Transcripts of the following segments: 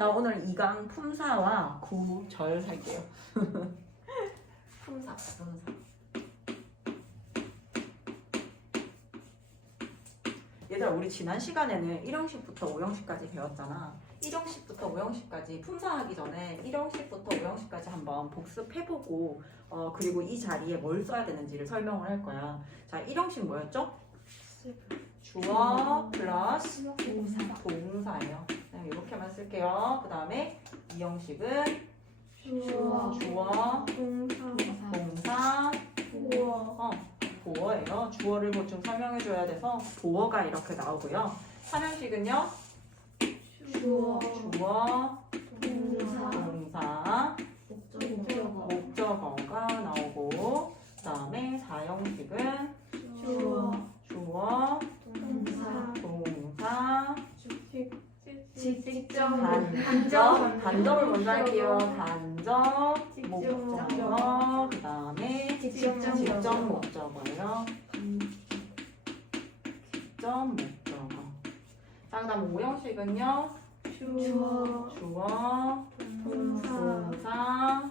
자, 오늘 2강 품사와 구절 할게요. 품사. 얘들아, 우리 지난 시간에는 1형식부터 5형식까지 배웠잖아. 1형식부터 5형식까지 품사하기 전에 1형식부터 5형식까지 한번 복습해보고 그리고 이 자리에 뭘 써야 되는지를 설명을 할 거야. 자, 1형식 뭐였죠? 주어 플러스 동사예요. 이렇게만 쓸게요. 그 다음에 2형식은 주어 동사 보어예요. 주어를 보충 설명해줘야 돼서 보어가 이렇게 나오고요. 3형식은요. 주어 동사 목적어가 나오고, 그 다음에 4형식은 주어 동사 단접을 먼저 할게요. 단접 목적어, 그 다음에 직접 목적어예요. 직접 목적어. 자, 그 다음 5형식은요. 주어 동사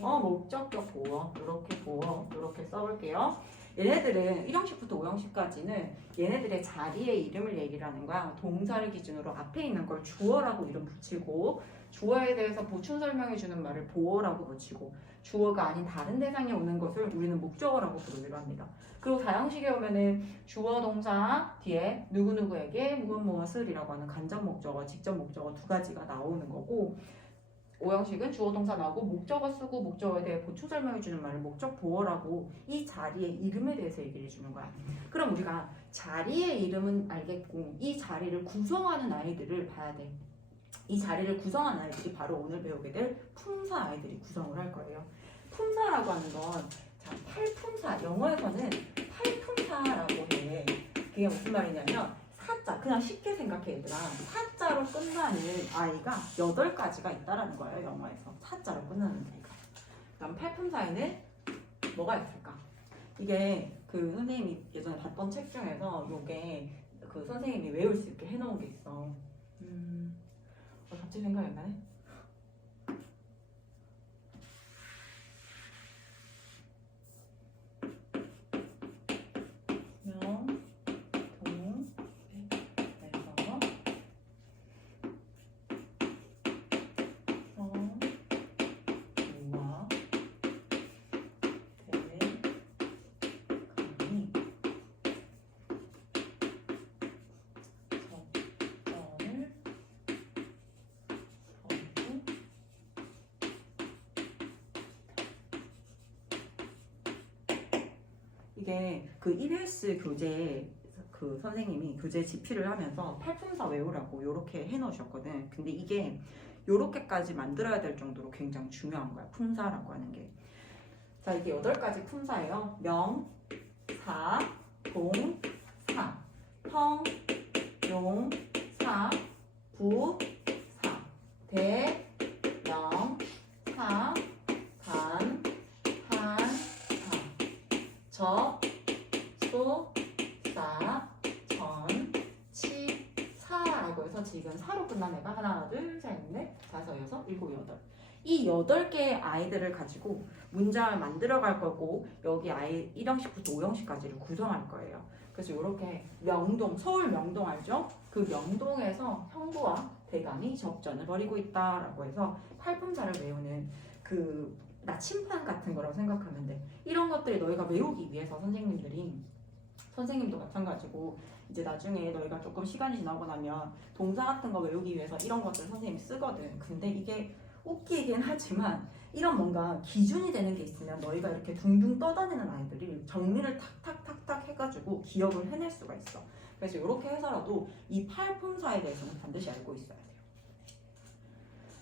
목적격 보어. 이렇게 써볼게요. 얘네들은 1형식부터 5형식까지는 얘네들의 자리의 이름을 얘기를 하는 거야. 동사를 기준으로 앞에 있는 걸 주어라고 이름 붙이고, 주어에 대해서 보충 설명해주는 말을 보어라고 붙이고, 주어가 아닌 다른 대상이 오는 것을 우리는 목적어라고 부르기로 합니다. 그리고 4형식에 오면은 주어 동사 뒤에 누구누구에게 무엇무엇을이라고 하는 간접 목적어, 직접 목적어 두 가지가 나오는 거고, 5형식은 주어 동사 나오고 목적어 쓰고 목적어에 대해 보충 설명해주는 말을 목적 보어라고 이 자리의 이름에 대해서 얘기를 해주는 거야. 그럼 우리가 자리의 이름은 알겠고 이 자리를 구성하는 아이들을 봐야 돼. 이 자리를 구성하는 아이들이 바로 오늘 배우게 될 품사 아이들이 구성을 할 거예요. 품사라고 하는 건 자, 팔품사, 영어에서는 팔품사라고 해. 그게 무슨 말이냐면 사자, 그냥 쉽게 생각해 얘들아. 사자로 끝나는 아이가 8가지가 있다라는 거예요. 영어에서 사자로 끝나는 아이가. 그다음 팔품사에는 뭐가 있을까? 이게 그 선생님이 예전에 봤던 책 중에서 요게 그 선생님이 외울 수 있게 해놓은 게 있어. 갑자기 생각이 안 나네. 이게 그 EBS 교재 그 선생님이 교재 집필을 하면서 팔품사 외우라고 이렇게 해놓으셨거든. 근데 이게 요렇게까지 만들어야 될 정도로 굉장히 중요한 거야. 품사라고 하는 게. 자, 이게 8가지 품사예요. 명, 사, 동, 사, 형, 용, 사, 부, 사, 대, 명, 사, 간, 한, 사, 적, 소, 사, 전, 치, 사라고 해서 지금 사로 끝난 애가 하나, 둘, 셋, 넷, 다섯, 여섯, 일곱, 여덟. 이 8개의 아이들을 가지고 문장을 만들어 갈 거고, 여기 아이 1형식부터 5형식까지를 구성할 거예요. 그래서 이렇게 명동, 서울 명동 알죠? 그 명동에서 형부와 대감이 접전을 벌이고 있다라고 해서 팔품사를 외우는 그 나침반 같은 거라고 생각하면 돼. 이런 것들이 너희가 외우기 위해서 선생님도 마찬가지고 이제 나중에 너희가 조금 시간이 지나고 나면 동사 같은 거 외우기 위해서 이런 것들 선생님이 쓰거든. 근데 이게 웃기긴 하지만 이런 뭔가 기준이 되는 게 있으면 너희가 이렇게 둥둥 떠다니는 아이들이 정리를 탁탁탁탁 해가지고 기억을 해낼 수가 있어. 그래서 이렇게 해서라도 이 팔품사에 대해서는 반드시 알고 있어야 돼요.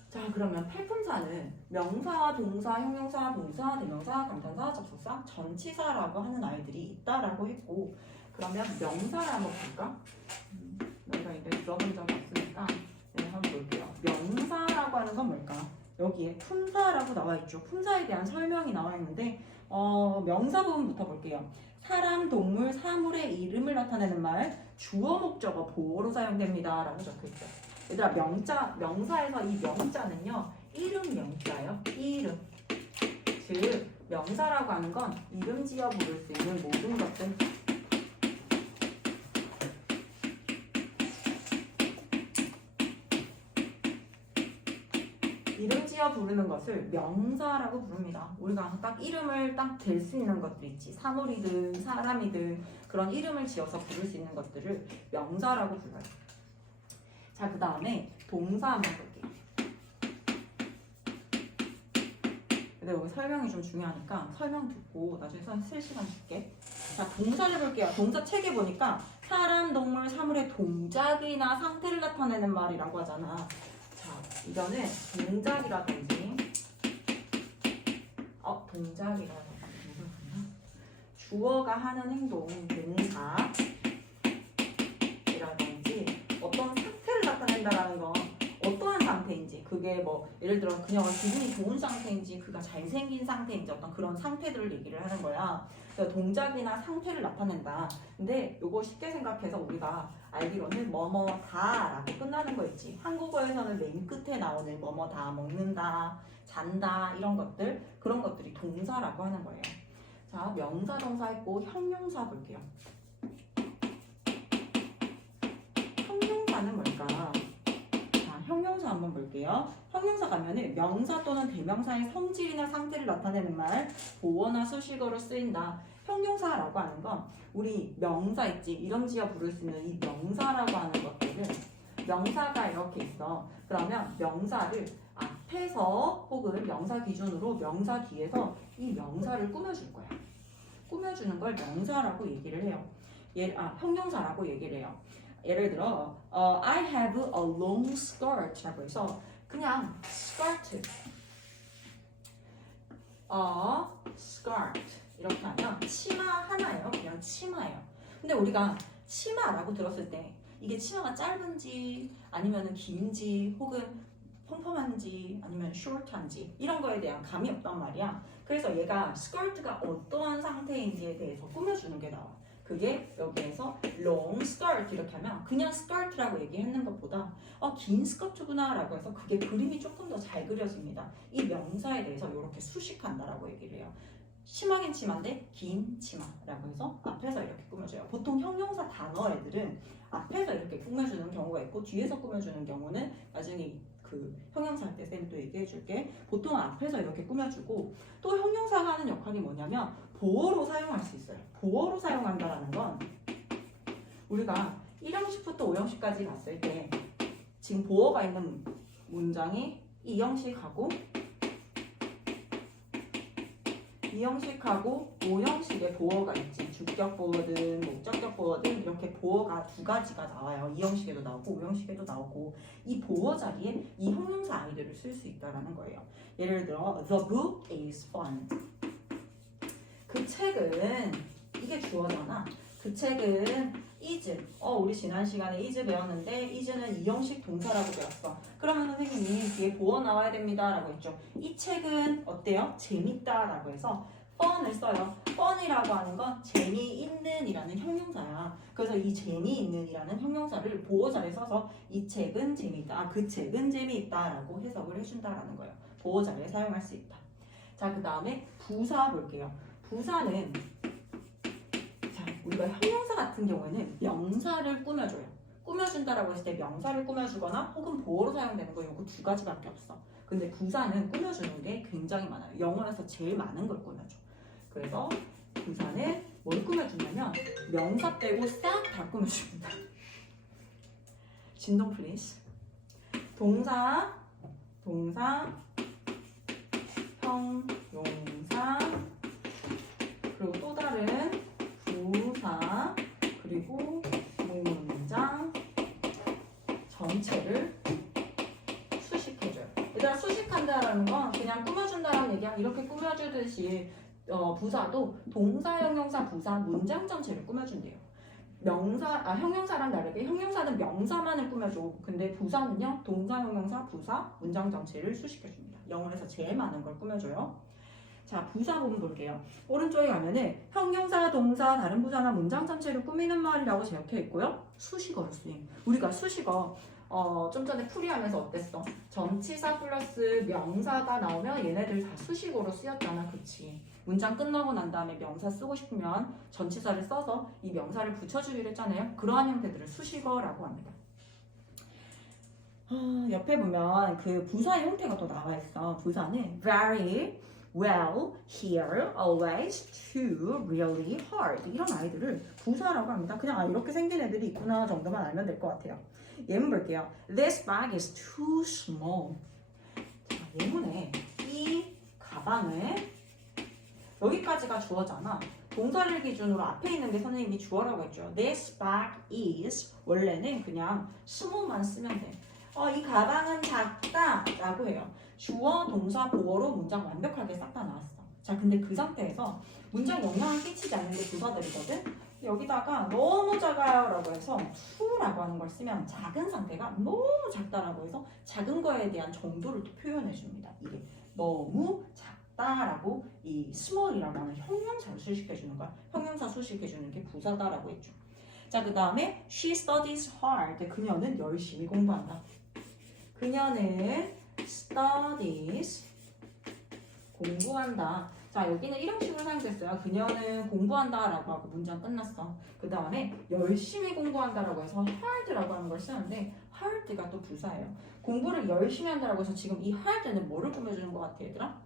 자, 그러면 팔품사는 명사, 동사, 형용사, 동사, 대명사, 감탄사, 접속사, 전치사라고 하는 아이들이 있다라고 했고, 그러면 명사를 한번 볼까? 너희가 이제 들어본 적이 없으니까 한번 볼게요. 명사라고 하는 건 뭘까? 여기에 품사라고 나와 있죠. 품사에 대한 설명이 나와 있는데 명사 부분부터 볼게요. 사람, 동물, 사물의 이름을 나타내는 말, 주어 목적어 보어로 사용됩니다 라고 적혀있죠. 얘들아 명사에서 이 명자는요 이름 명자예요. 이름. 즉 명사라고 하는 건 이름 지어 부를 수 있는 모든 것들. 이름 지어 부르는 것을 명사라고 부릅니다. 우리가 딱 이름을 딱 댈 수 있는 것들 있지. 사물이든 사람이든 그런 이름을 지어서 부를 수 있는 것들을 명사라고 불러요. 자, 그 다음에 동사 한번 볼게요. 근데 여기 설명이 좀 중요하니까 설명 듣고 나중에 쓸 시간 줄게. 자, 동사를 볼게요. 동사 책에 보니까 사람, 동물, 사물의 동작이나 상태를 나타내는 말이라고 하잖아. 자, 이거는 동작이라든지 주어가 하는 행동, 동사이라든지 어떤 상태를 나타낸다라는 건 어떠한 상태인지, 그게 뭐 예를 들어 그녀가 기분이 좋은 상태인지 그가 잘생긴 상태인지 어떤 그런 상태들을 얘기를 하는 거야. 그래서 동작이나 상태를 나타낸다. 근데 요거 쉽게 생각해서 우리가 알기로는 뭐뭐다라고 끝나는 거 있지. 한국어에서는 맨 끝에 나오는 뭐뭐다, 먹는다, 잔다 이런 것들, 그런 것들이 동사라고 하는 거예요. 자, 명사, 동사 했고 형용사 볼게요. 형용사는 뭘까? 자, 형용사 한번 볼게요. 형용사 가면은 명사 또는 대명사의 성질이나 상태를 나타내는 말, 보어나 수식어로 쓰인다. 형용사라고 하는 건 우리 명사 있지, 이름 지어 부를 수 있는 이 명사라고 하는 것들은 명사가 이렇게 있어. 그러면 명사를 앞에서 혹은 명사 기준으로 명사 뒤에서 이 명사를 꾸며줄 거야. 꾸며주는 걸 명사라고 얘기를 해요. 형용사라고 얘기를 해요. 예를 들어 I have a long skirt라고 해서 그냥 skirt, skirt 이렇게 하면 치마 하나예요. 그냥 치마예요. 근데 우리가 치마라고 들었을 때 이게 치마가 짧은지 아니면 긴지 혹은 펑펑한지 아니면 숏한지 이런 거에 대한 감이 없단 말이야. 그래서 얘가 스커트가 어떠한 상태인지에 대해서 꾸며주는 게 나와. 그게 여기에서 long skirt 이렇게 하면 그냥 skirt라고 얘기했는 것보다 긴 스커트구나 라고 해서 그게 그림이 조금 더 잘 그려집니다. 이 명사에 대해서 이렇게 수식한다라고 얘기를 해요. 심하긴 치마인데 긴 치마라고 해서 앞에서 이렇게 꾸며줘요. 보통 형용사 단어 애들은 앞에서 이렇게 꾸며주는 경우가 있고 뒤에서 꾸며주는 경우는 나중에 그 형용사 할 때 쌤이 또 얘기해 줄게. 보통 앞에서 이렇게 꾸며주고 또 형용사가 하는 역할이 뭐냐면 보어로 사용할 수 있어요. 보어로 사용한다라는 건 우리가 1형식부터 5형식까지 봤을 때 지금 보어가 있는 문장이 2형식하고 2형식하고 5형식의 보어가 있지. 주격 보어든 목적격 보어든 이렇게 보어가 두 가지가 나와요. 2형식에도 나오고 5형식에도 나오고 이 보어 자리에 이 형용사 아이들을 쓸 수 있다는 거예요. 예를 들어 The book is fun. 그 책은 이게 주어잖아. 그 책은 is. 우리 지난 시간에 is 배웠는데 is는 2형식 동사라고 배웠어. 그러면 선생님이 뒤에 보어 나와야 됩니다 라고 했죠. 이 책은 어때요? 재밌다 라고 해서 fun을 써요. fun이라고 하는 건 재미있는 이라는 형용사야. 그래서 이 재미있는 이라는 형용사를 보어 자리에 써서 이 책은 재미있다. 그 책은 재미있다 라고 해석을 해준다라는 거예요. 보어 자리에 사용할 수 있다. 자, 그 다음에 부사 볼게요. 부사는 우리가 형용사 같은 경우에는 명사를 꾸며줘요. 꾸며준다라고 했을 때 명사를 꾸며주거나 혹은 보어로 사용되는 거 요거 두 가지밖에 없어. 근데 부사는 꾸며주는 게 굉장히 많아요. 영어에서 제일 많은 걸 꾸며줘. 그래서 부사는 뭘 꾸며주냐면 명사 빼고 싹 다 꾸며줍니다. 진동 플리즈. 동사, 형용사, 그리고 또 다른 부사, 그리고 문장 전체를 수식해줘요. 얘들아, 수식한다라는 건 그냥 꾸며준다라는 얘기야. 이렇게 꾸며주듯이 부사도 동사, 형용사, 부사, 문장 전체를 꾸며준대요. 형용사랑 다르게 형용사는 명사만을 꾸며줘. 근데 부사는요, 동사, 형용사, 부사, 문장 전체를 수식해줍니다. 영어에서 제일 많은 걸 꾸며줘요. 자, 자, 부사 부분 볼게요. 오른쪽에 가면은 형용사, 동사, 다른 부사나 문장 전체를 꾸미는 말이라고 적혀 있고요. 수식어로 쓰임. 우리가 수식어 좀 전에 풀이하면서 어땠어? 전치사 플러스 명사가 나오면 얘네들 다 수식어로 쓰였잖아. 그치? 문장 끝나고 난 다음에 명사 쓰고 싶으면 전치사를 써서 이 명사를 붙여주기로 했잖아요. 그러한 형태들을 수식어라고 합니다. 옆에 보면 그 부사의 형태가 또 나와 있어. 부사는 very, well, here, always, to, really, hard 이런 아이들을 부사라고 합니다. 그냥 이렇게 생긴 애들이 있구나 정도만 알면 될 것 같아요. 예문 볼게요. This bag is too small. 자, 예문에 이 가방을 여기까지가 주어잖아. 동사를 기준으로 앞에 있는 게 선생님이 주어라고 했죠. This bag is 원래는 그냥 small만 쓰면 돼. 이 가방은 작다 라고 해요. 주어, 동사, 보어로 문장 완벽하게 싹 다 나왔어. 자, 근데 그 상태에서 문장 영향을 끼치지 않는 게 부사들이거든. 여기다가 너무 작아요 라고 해서 to라고 하는 걸 쓰면 작은 상태가 너무 작다라고 해서 작은 거에 대한 정도를 또 표현해 줍니다. 이게 너무 작다라고 이 small이라고 하는 형용사를 수식해 주는 거야. 형용사 수식해 주는 게 부사다라고 했죠. 자, 그 다음에 she studies hard. 그녀는 열심히 공부한다. 그녀는 studies 공부한다. 자, 여기는 이런 식으로 사용됐어요. 그녀는 공부한다 라고 하고 문장 끝났어. 그 다음에 열심히 공부한다 라고 해서 hard라고 하는 걸 쓰는데 hard가 또 부사예요. 공부를 열심히 한다라고 해서 지금 이 hard는 뭐를 꾸며주는 것 같아 얘들아?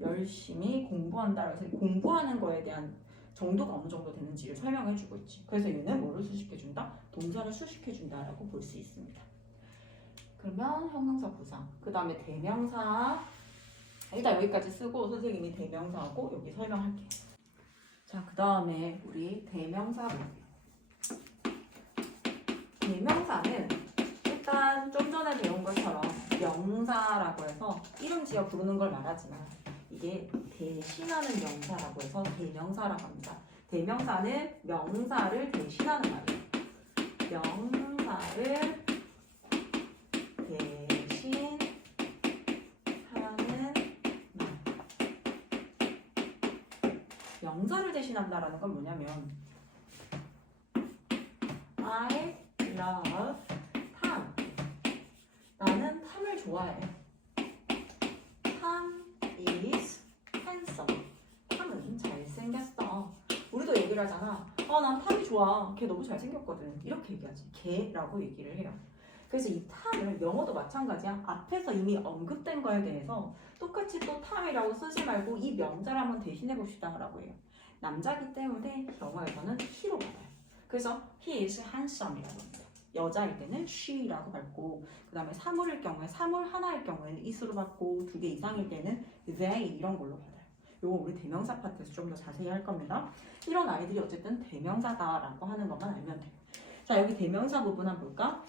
열심히 공부한다 라고 해서 공부하는 거에 대한 정도가 어느 정도 되는지를 설명해주고 있지. 그래서 얘는 뭐를 수식해준다? 동사를 수식해준다라고 볼 수 있습니다. 그러면 형용사 부사, 그 다음에 대명사 일단 여기까지 쓰고 선생님이 대명사하고 여기 설명할게요. 자, 그 다음에 우리 대명사 볼게요. 대명사는 일단 좀 전에 배운 것처럼 명사라고 해서 이름 지어 부르는 걸 말하지만 이게 대신하는 명사라고 해서 대명사라고 합니다. 대명사는 명사를 대신하는 말이에요. 명사를 명사를 대신한다라는 건 뭐냐면 I love 탐. 나는 탐을 좋아해. 탐 is handsome. 탐은 잘생겼어. 우리도 얘기를 하잖아. 난 탐이 좋아. 걔 너무 잘생겼거든. 이렇게 얘기하지. 걔라고 얘기를 해요. 그래서 이 탐을 영어도 마찬가지야. 앞에서 이미 언급된 거에 대해서 똑같이 또 탐이라고 쓰지 말고 이 명사를 한번 대신해 봅시다 라고 해요. 남자기 때문에 영어에서는 he로 받아요. 그래서 he is handsome이라고 합니다. 여자일 때는 she라고 받고 그 다음에 사물일 경우에 사물 하나일 경우에는 is로 받고 2개 이상일 때는 they 이런 걸로 받아요. 요거 우리 대명사 파트에서 좀 더 자세히 할 겁니다. 이런 아이들이 어쨌든 대명사다라고 하는 것만 알면 돼요. 자, 여기 대명사 부분 한번 볼까?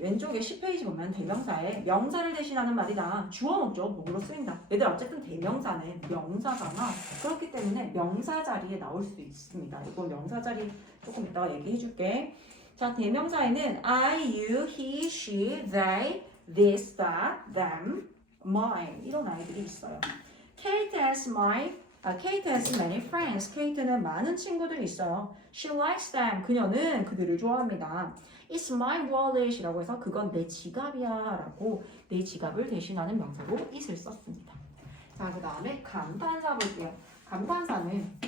왼쪽에 10페이지 보면 대명사에 명사를 대신하는 말이다. 주어 목적 목으로 쓰인다. 얘들 어쨌든 대명사는 명사잖아. 그렇기 때문에 명사 자리에 나올 수 있습니다. 이거 명사 자리 조금 이따가 얘기해 줄게. 자, 대명사에는 I, you, he, she, they, this, that, them, mine 이런 아이들이 있어요. Kate has many friends. 케이트는 많은 친구들이 있어요. She likes them. 그녀는 그들을 좋아합니다. It's my wallet이라고 해서 그건 내 지갑이야 라고 내 지갑을 대신하는 명사로 it을 썼습니다. 자, 그 다음에 감탄사 볼게요. 감탄사는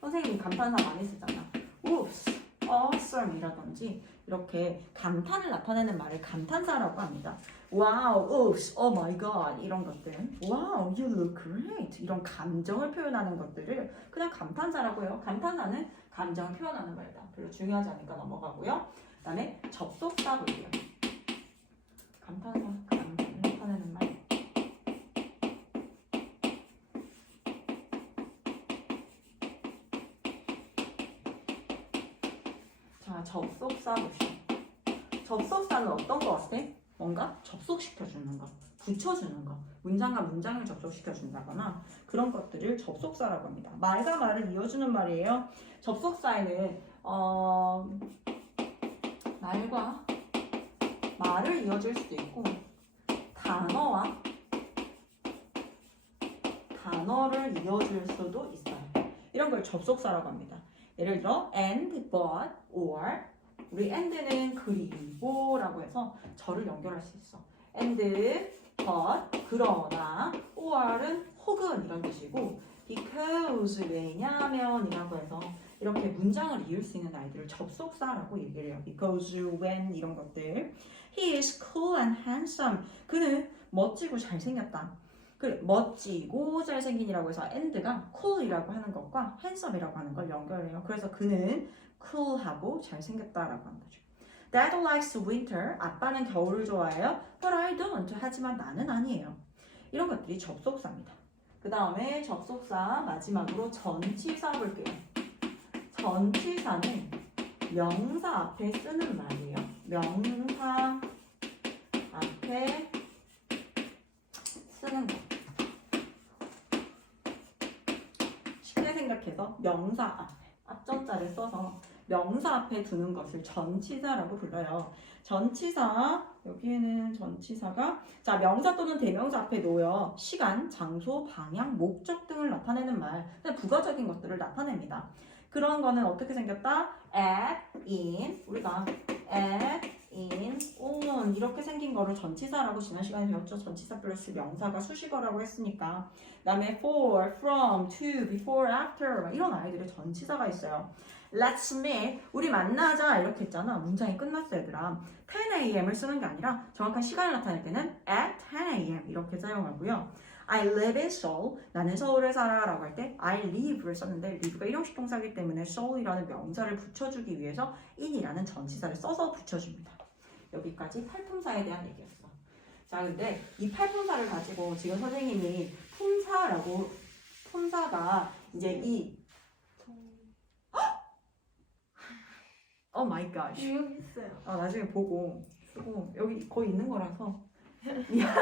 선생님이 감탄사 많이 쓰잖아. Oops, awesome 이라든지 이렇게 감탄을 나타내는 말을 감탄사라고 합니다. Wow, oops, oh my god 이런 것들. Wow, you look great 이런 감정을 표현하는 것들을 그냥 감탄사라고 해요. 감탄사는 감정을 표현하는 말이다. 별로 중요하지 않으니까 넘어가고요. 그 다음에 접속사 볼게요. 감탄사, 감정을 나타내는 말. 자, 접속사 봅시다. 접속사는 어떤 거 같아? 뭔가 접속시켜주는 거, 붙여주는 거, 문장과 문장을 접속시켜준다거나 그런 것들을 접속사라고 합니다. 말과 말을 이어주는 말이에요. 접속사에는 말과 말을 이어줄 수도 있고 단어와 단어를 이어줄 수도 있어요. 이런 걸 접속사라고 합니다. 예를 들어 and, but, or 우리 and는 그리고 라고 해서 절을 연결할 수 있어. and, but, 그러나 or은 혹은 이런 뜻이고 because, 왜냐하면 이라고 해서 이렇게 문장을 이을 수 있는 아이들을 접속사라고 얘기를 해요. because, when 이런 것들. He is cool and handsome. 그는 멋지고 잘생겼다. 그 멋지고 잘생긴이라고 해서 and가 cool이라고 하는 것과 handsome이라고 하는 걸 연결해요. 그래서 그는 cool하고 잘생겼다라고 하는 거죠. Dad likes winter. 아빠는 겨울을 좋아해요. But I don't. 하지만 나는 아니에요. 이런 것들이 접속사입니다. 그 다음에 접속사 마지막으로 전치사 볼게요. 전치사는 명사 앞에 쓰는 말이에요. 명사 앞에 쓰는 거. 쉽게 생각해서 명사 앞에 앞전자를 써서 명사 앞에 두는 것을 전치사라고 불러요. 전치사, 여기에는 전치사가 자 명사 또는 대명사 앞에 놓여 시간, 장소, 방향, 목적 등을 나타내는 말, 부가적인 것들을 나타냅니다. 그런 거는 어떻게 생겼다? at, in, 우리가 at, in, on 이렇게 생긴 거를 전치사라고 지난 시간에 배웠죠. 전치사 플러스 명사가 수식어라고 했으니까. 그 다음에 for, from, to, before, after 이런 아이들의 전치사가 있어요. Let's meet, 우리 만나자 이렇게 했잖아. 문장이 끝났어 얘들아. 10am을 쓰는 게 아니라 정확한 시간을 나타낼 때는 at 10am 이렇게 사용하고요. I live in Seoul, 나는 서울에 살아 라고 할 때 I live를 썼는데 live가 일형식 동사이기 때문에 Seoul이라는 명사를 붙여주기 위해서 in이라는 전치사를 써서 붙여줍니다. 여기까지 팔품사에 대한 얘기였어. 자, 근데 이 팔품사를 가지고 지금 선생님이 품사가 이제 이 오 마이 갓. 여기 있어요. 나중에 보고 쓰고 여기 거의 있는 거라서 미안.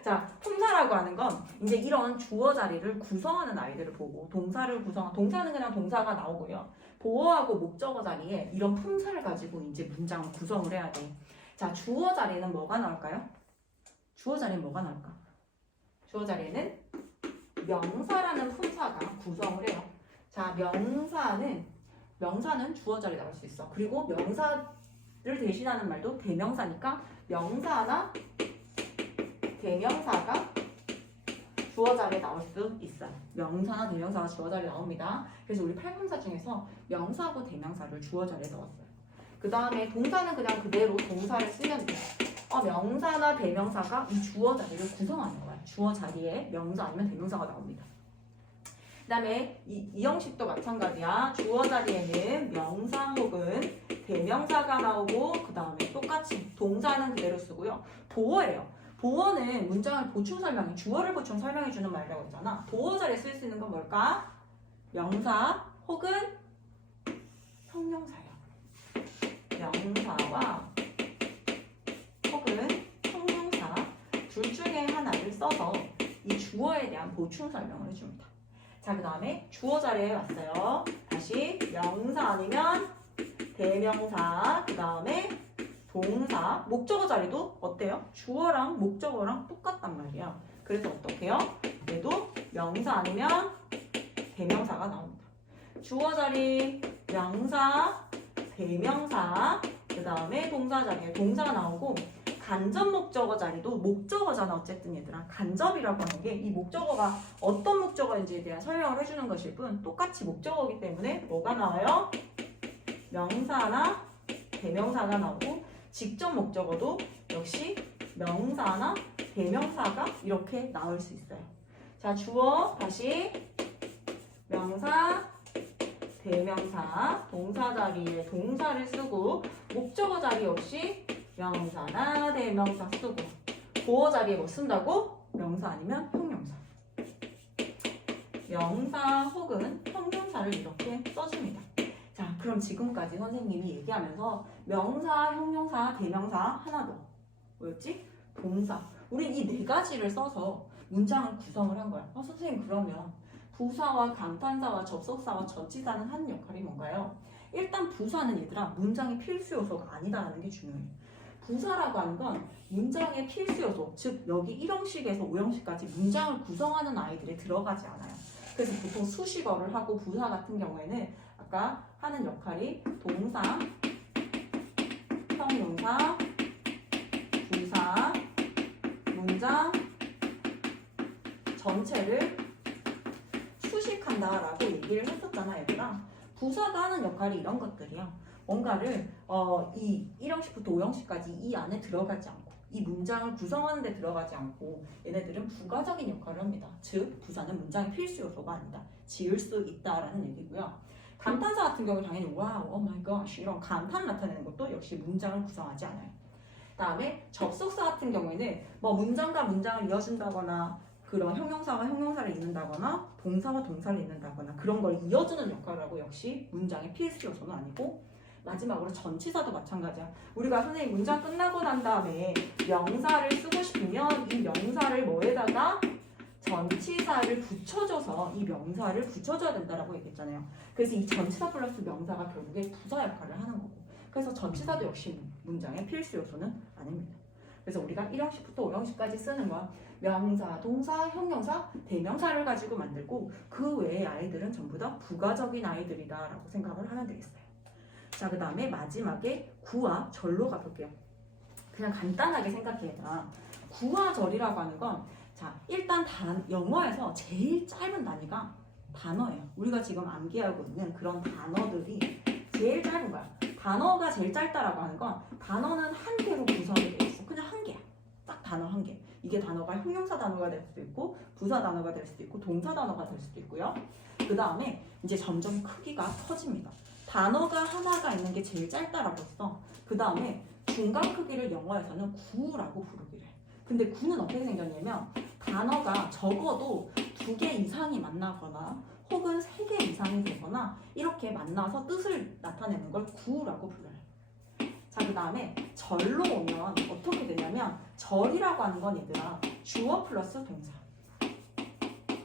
자, 품사라고 하는 건 이제 이런 주어 자리를 구성하는 아이들을 보고 동사는 그냥 동사가 나오고요. 보어하고 목적어 자리에 이런 품사를 가지고 이제 문장을 구성을 해야 돼. 자, 주어 자리는 뭐가 나올까요? 주어 자리는 뭐가 나올까? 주어 자리에는 명사라는 품사가 구성을 해요. 자, 명사는 주어 자리에 나올 수 있어. 그리고 명사를 대신하는 말도 대명사니까 명사나 대명사가 주어 자리에 나올 수 있어요. 명사나 대명사가 주어 자리에 나옵니다. 그래서 우리 팔품사 중에서 명사하고 대명사를 주어 자리에 넣었어요. 그 다음에 동사는 그냥 그대로 동사를 쓰면 돼요. 명사나 대명사가 이 주어 자리를 구성하는 거야. 주어 자리에 명사 아니면 대명사가 나옵니다. 그 다음에 이 형식도 마찬가지야. 주어 자리에는 명사 혹은 대명사가 나오고 그 다음에 똑같이 동사는 그대로 쓰고요. 보어예요. 보어는 문장을 보충 설명해, 주어를 보충 설명해주는 말이라고 했잖아. 보어 자리에 쓸 수 있는 건 뭘까? 명사 혹은 형용사예요. 명사와 혹은 형용사 둘 중에 하나를 써서 이 주어에 대한 보충 설명을 해줍니다. 자, 그 다음에 주어 자리에 왔어요. 다시 명사 아니면 대명사, 그 다음에 동사, 목적어 자리도 어때요? 주어랑 목적어랑 똑같단 말이야. 그래서 어떻게 해요? 얘도 명사 아니면 대명사가 나옵니다. 주어 자리, 명사, 대명사, 그 다음에 동사 자리에 동사가 나오고 간접 목적어 자리도 목적어잖아. 어쨌든 얘들아. 간접이라고 하는 게 이 목적어가 어떤 목적어인지에 대한 설명을 해주는 것일 뿐 똑같이 목적어이기 때문에 뭐가 나와요? 명사나 대명사가 나오고 직접 목적어도 역시 명사나 대명사가 이렇게 나올 수 있어요. 자, 주어 다시 명사, 대명사, 동사 자리에 동사를 쓰고 목적어 자리 역시 명사나 대명사 쓰고 보어 자리에 뭐 쓴다고? 명사 아니면 형용사. 명사 혹은 형용사를 이렇게 써줍니다. 자, 그럼 지금까지 선생님이 얘기하면서 명사, 형용사, 대명사 하나 더. 뭐였지? 동사. 우린 이 네 가지를 써서 문장을 구성을 한 거야. 선생님 그러면 부사와 감탄사와 접속사와 전치사는 하는 역할이 뭔가요? 일단 부사는 얘들아 문장의 필수 요소가 아니다라는 게 중요해. 부사라고 하는 건 문장의 필수 요소, 즉 여기 1형식에서 5형식까지 문장을 구성하는 아이들이 들어가지 않아요. 그래서 보통 수식어를 하고 부사 같은 경우에는 아까 하는 역할이 동사, 형용사, 부사, 문장 전체를 수식한다라고 얘기를 했었잖아, 얘들아. 부사가 하는 역할이 이런 것들이야. 뭔가를 이 1형식부터 5형식까지 이 안에 들어가지 않고 이 문장을 구성하는 데 들어가지 않고 얘네들은 부가적인 역할을 합니다. 즉 부사는 문장의 필수 요소가 아니다. 지을 수 있다라는 얘기고요. 감탄사 같은 경우 당연히 와우, 오 마이 갓 이런 감탄을 나타내는 것도 역시 문장을 구성하지 않아요. 다음에 접속사 같은 경우에는 뭐 문장과 문장을 이어준다거나 그런 형용사가 형용사를 잇는다거나 동사와 동사를 잇는다거나 그런 걸 이어주는 역할을 하고 역시 문장의 필수 요소는 아니고 마지막으로 전치사도 마찬가지야. 우리가 선생님 문장 끝나고 난 다음에 명사를 쓰고 싶으면 이 명사를 뭐에다가 전치사를 붙여줘서 이 명사를 붙여줘야 된다라고 얘기했잖아요. 그래서 이 전치사 플러스 명사가 결국에 부사 역할을 하는 거고 그래서 전치사도 역시 문장의 필수 요소는 아닙니다. 그래서 우리가 1형식부터 5형식까지 쓰는 건 명사, 동사, 형용사, 대명사를 가지고 만들고 그 외의 아이들은 전부 다 부가적인 아이들이다 라고 생각을 하면 되겠어요. 자, 그 다음에 마지막에 구와 절로 가볼게요. 그냥 간단하게 생각해봐. 구와 절이라고 하는 건 자, 일단 영어에서 제일 짧은 단위가 단어예요. 우리가 지금 암기하고 있는 그런 단어들이 제일 짧은 거야. 단어가 제일 짧다라고 하는 건 단어는 한 개로 구성이 되어 있어. 그냥 한 개야. 딱 단어 한 개. 이게 단어가 형용사 단어가 될 수도 있고 부사 단어가 될 수도 있고 동사 단어가 될 수도 있고요. 그 다음에 이제 점점 크기가 커집니다. 단어가 하나가 있는 게 제일 짧다라고 했어. 그 다음에 중간 크기를 영어에서는 구라고 부르기로 해. 근데 구는 어떻게 생겼냐면 단어가 적어도 2개 이상이 만나거나 혹은 3개 이상이 되거나 이렇게 만나서 뜻을 나타내는 걸 구라고 불러요. 자, 그 다음에 절로 오면 어떻게 되냐면 절이라고 하는 건 얘들아 주어 플러스 동사,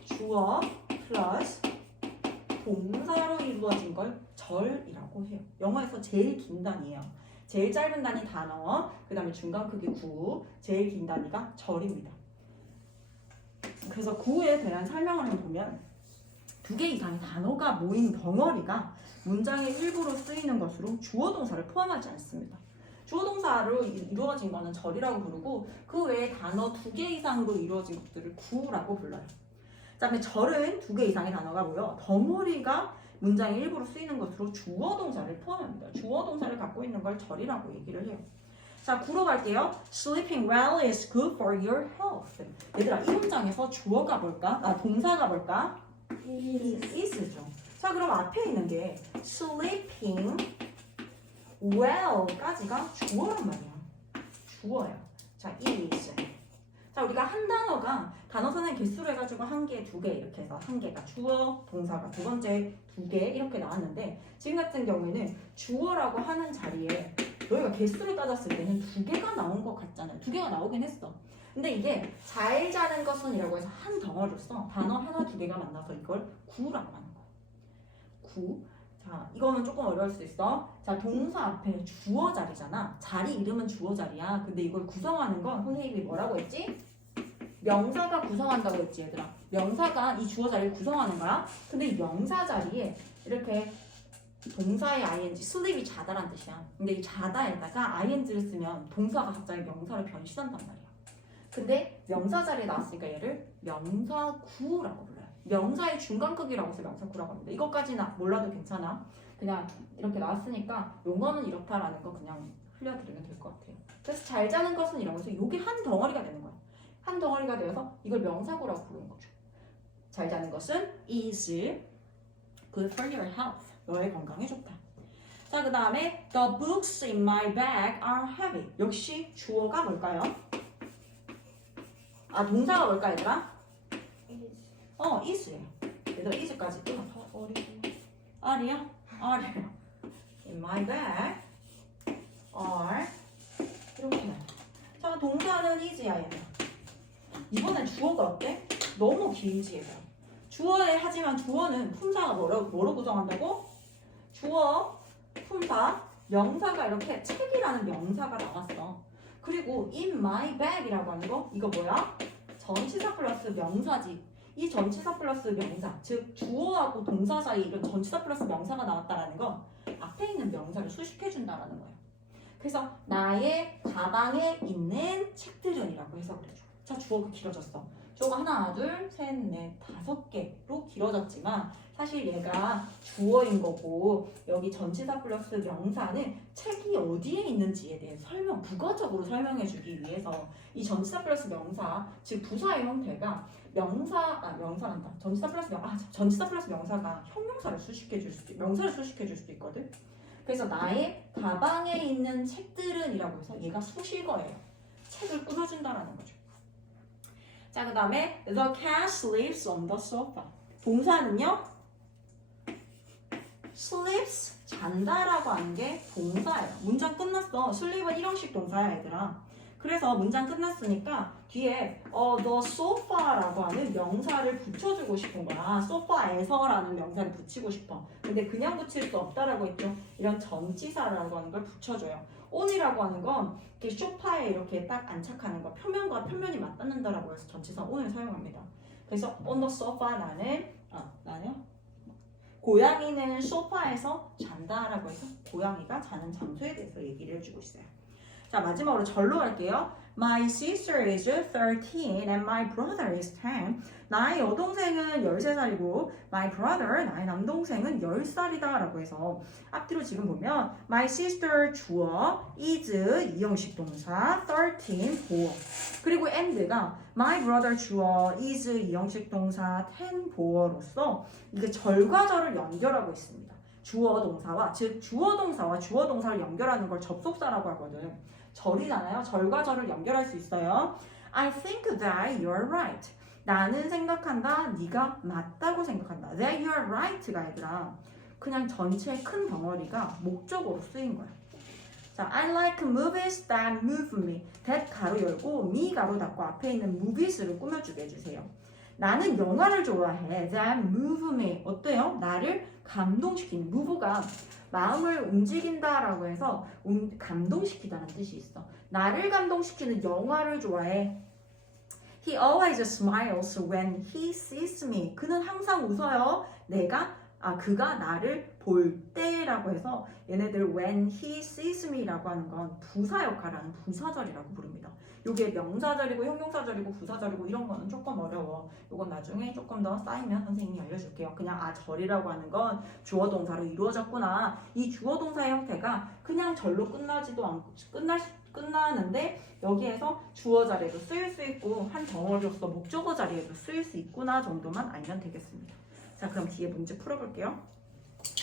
주어 플러스 동사로 이루어진 걸 절이라고 해요. 영어에서 제일 긴 단위예요. 제일 짧은 단위 단어, 그 다음에 중간 크기 구, 제일 긴 단위가 절입니다. 그래서 구에 대한 설명을 한번 보면 2개 이상의 단어가 모인 덩어리가 문장의 일부로 쓰이는 것으로 주어 동사를 포함하지 않습니다. 주어 동사로 이루어진 거는 절이라고 부르고 그 외에 단어 2개 이상으로 이루어진 것들을 구라고 불러요. 그 다음에 절은 2개 이상의 단어가 모여 덩어리가 문장의 일부로 쓰이는 것으로 주어 동사를 포함합니다. 주어 동사를 갖고 있는 걸 절이라고 얘기를 해요. 자, 구로 갈게요. Sleeping well is good for your health. 얘들아, 이 문장에서 주어가 뭘까? 동사가 뭘까? is죠. 자, 그럼 앞에 있는 게 sleeping well까지가 주어란 말이야. 주어야. 자, is. 자, 우리가 한 단어가 단어 선행 개수로 해가지고 1개, 2개 이렇게 해서 1개가 주어, 동사가 2번째 2개 이렇게 나왔는데 지금 같은 경우에는 주어라고 하는 자리에 너희가 개수를 따졌을 때는 2개가 나온 것 같잖아요. 2개가 나오긴 했어. 근데 이게 잘 자는 것은 이라고 해서 한 덩어리로 써. 단어 하나, 2개가 만나서 이걸 구라고 하는 거야. 구. 자, 이거는 조금 어려울 수 있어. 자, 동사 앞에 주어 자리잖아. 자리 이름은 주어 자리야. 근데 이걸 구성하는 건 선생님이 뭐라고 했지? 명사가 구성한다고 했지, 얘들아. 명사가 이 주어 자리를 구성하는 거야. 근데 이 명사 자리에 이렇게 동사의 ing, sleep이 자다란 뜻이야. 근데 이 자다에다가 ing를 쓰면 동사가 갑자기 명사로 변신한단 말이야. 근데 명사 자리에 나왔으니까 얘를 명사구라고 불러요. 명사의 중간 크기라고 해서 명사구라고 합니다. 이것까지는 몰라도 괜찮아. 그냥 이렇게 나왔으니까 용어는 이렇다라는 거 그냥 흘려드리면 될 것 같아요. 그래서 잘 자는 것은 이라고 해서 이게 한 덩어리가 되는 거야. 한 덩어리가 되어서 이걸 명사구라고 부르는 거죠. 잘 자는 것은 is good for your health. 너의 건강에 좋다. 자, 그 다음에 the books in my bag are heavy. 역시 주어가 뭘까요? 동사가 뭘까, 얘들아? is예요. 얘들아, is까지 또 are요? are요. In my bag are 이렇게. 자, 동사는 is야, 얘들아. 이번엔 주어가 어때? 너무 길지, 얘들아. 주어에 하지만 주어는 품사가 뭐로 구성한다고? 주어, 품사, 명사가 이렇게 책이라는 명사가 나왔어. 그리고 in my bag이라고 하는 거 이거 뭐야? 전치사 플러스 명사지. 이 전치사 플러스 명사, 즉 주어하고 동사 사이 이런 전치사 플러스 명사가 나왔다라는 건 앞에 있는 명사를 수식해준다라는 거예요. 그래서 나의 가방에 있는 책들은이라고 해석을 해줘. 자, 주어가 길어졌어. 주어가 하나, 둘, 셋, 넷, 5개로 길어졌지만 사실 얘가 주어인 거고 여기 전치사 플러스 명사는 책이 어디에 있는지에 대해 부가적으로 설명해주기 위해서 이 전치사 플러스 명사, 즉 부사의 형태가 전치사 플러스 명사가 형용사를 수식해줄 수도, 명사를 수식해줄 수도 있거든. 그래서 나의 가방에 있는 책들은 이라고 해서 얘가 수식어예요. 책을 꾸며준다라는 거죠. 자, 그 다음에 the cat sleeps on the sofa. 동사는요, sleeps, 잔다라고 하는 게 동사예요. 문장 끝났어. sleep은 일형식 동사야, 얘들아. 그래서 문장 끝났으니까 뒤에 the sofa라고 하는 명사를 붙여주고 싶은 거야. sofa에서라는 명사를 붙이고 싶어. 근데 그냥 붙일 수 없다라고 했죠. 이런 전치사라고 하는 걸 붙여줘요. on이라고 하는 건 이렇게 소파에 이렇게 딱 안착하는 거, 표면과 표면이 맞닿는다라고 해서 전치사 on을 사용합니다. 그래서 on the sofa 나는 고양이는 소파에서 잔다라고 해서 고양이가 자는 장소에 대해서 얘기를 해주고 있어요. 자, 마지막으로 절로 갈게요. My sister is 13 and my brother is 10. 나의 여동생은 13살이고 my brother, 나의 남동생은 10살이다 라고 해서 앞뒤로 지금 보면 my sister 주어, is 이형식 동사, 13 보어. 그리고 and가 my brother 주어, is 이형식 동사, 10 보어로서 이게 절과 절을 연결하고 있습니다. 주어 동사와, 즉 주어 동사와 주어 동사를 연결하는 걸 접속사라고 하거든. 절이잖아요. 절과 절을 연결할 수 있어요. I think that you're right. 나는 생각한다. 네가 맞다고 생각한다. That you're right가 아니라 그냥 전체의 큰 덩어리가 목적으로 쓰인 거야. 자, I like movies that move me. that 가로 열고 me 가로 닫고 앞에 있는 movies를 꾸며주게 해주세요. 나는 영화를 좋아해. That move me. 어때요? 나를 감동시키는. move가 마음을 움직인다라고 해서 감동시키다는 뜻이 있어. 나를 감동시키는 영화를 좋아해. He always smiles when he sees me. 그는 항상 웃어요. 그가 나를 볼 때라고 해서 얘네들 when he sees me라고 하는 건 부사 역할을 하는 부사절이라고 부릅니다. 요게 명사절이고 형용사절이고 부사절이고 이런 거는 조금 어려워. 요건 나중에 조금 더 쌓이면 선생님이 알려줄게요. 그냥 절이라고 하는 건 주어 동사로 이루어졌구나. 이 주어 동사의 형태가 그냥 절로 끝나지도 않고 끝나는데 여기에서 주어 자리에도 쓰일 수 있고 한 덩어리로서 목적어 자리에도 쓰일 수 있구나 정도만 알면 되겠습니다. 자, 그럼 뒤에 문제 풀어볼게요.